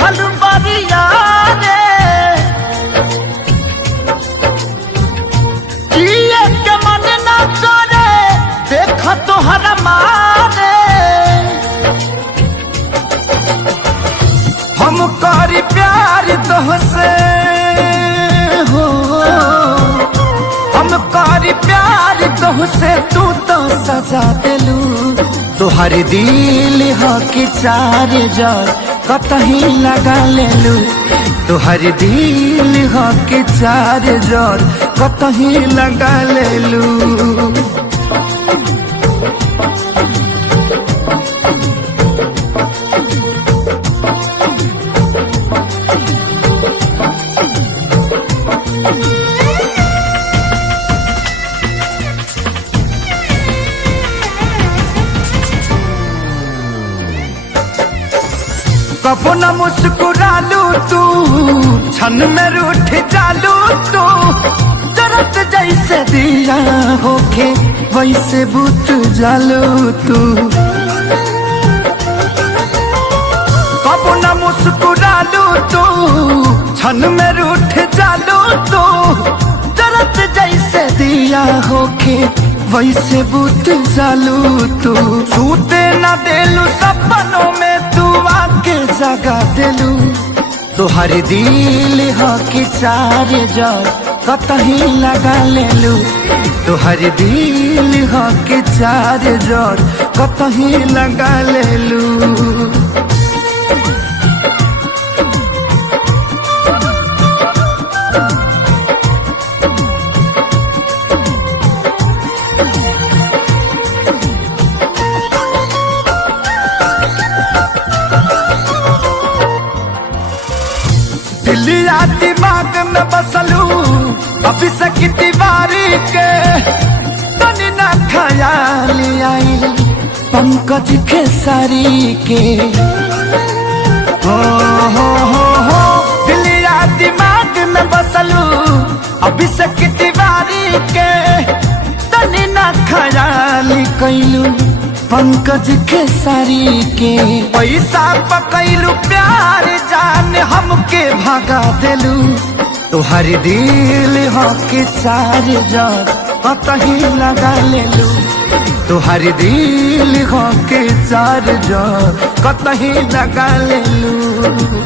दिहल बरिया रे जिए के मन न करे देख तोहरा मारे हम करी प्यार तोहसे हो हम करी प्यार तोहसे तू तो सजा दिलू तोहर दिल हो कि चार जार कतही लगा लेलू तोहर दिल हो कि चार जार कतही लगा लेलू कबो न मुस्कुरालू तू क्षण में रूठ जालू तू जरत जैसे दिया होके वैसे बुत जालू तू कबो न मुस्कुरालू तू क्षण में रूठ जालू तू जरत जैसे दिया होके वैसे बुत जालू तू सूते न देलू सपनों में तू आके जगा दिलू तोहर दिल हो कि चार जार कतही लगा लेलू तोहर दिल हो कि चार जार कतही लगा लेलू दिलिया दिमाग में बसलू अभी से तिवारी के तनी ना ख्याल आई पंकज खेसारी के हो दिलिया दिमाग में बसलू अभी से तिवारी के तनी ना ख्याल कैलू पंकज खेसारी के पैसा पकैलू प्यार जान हमके भगा दिलू तोहर दिल हो कि चार जार कतही लगा लेलू तोहर दिल हो कि चार जार कतही लगा लेलू।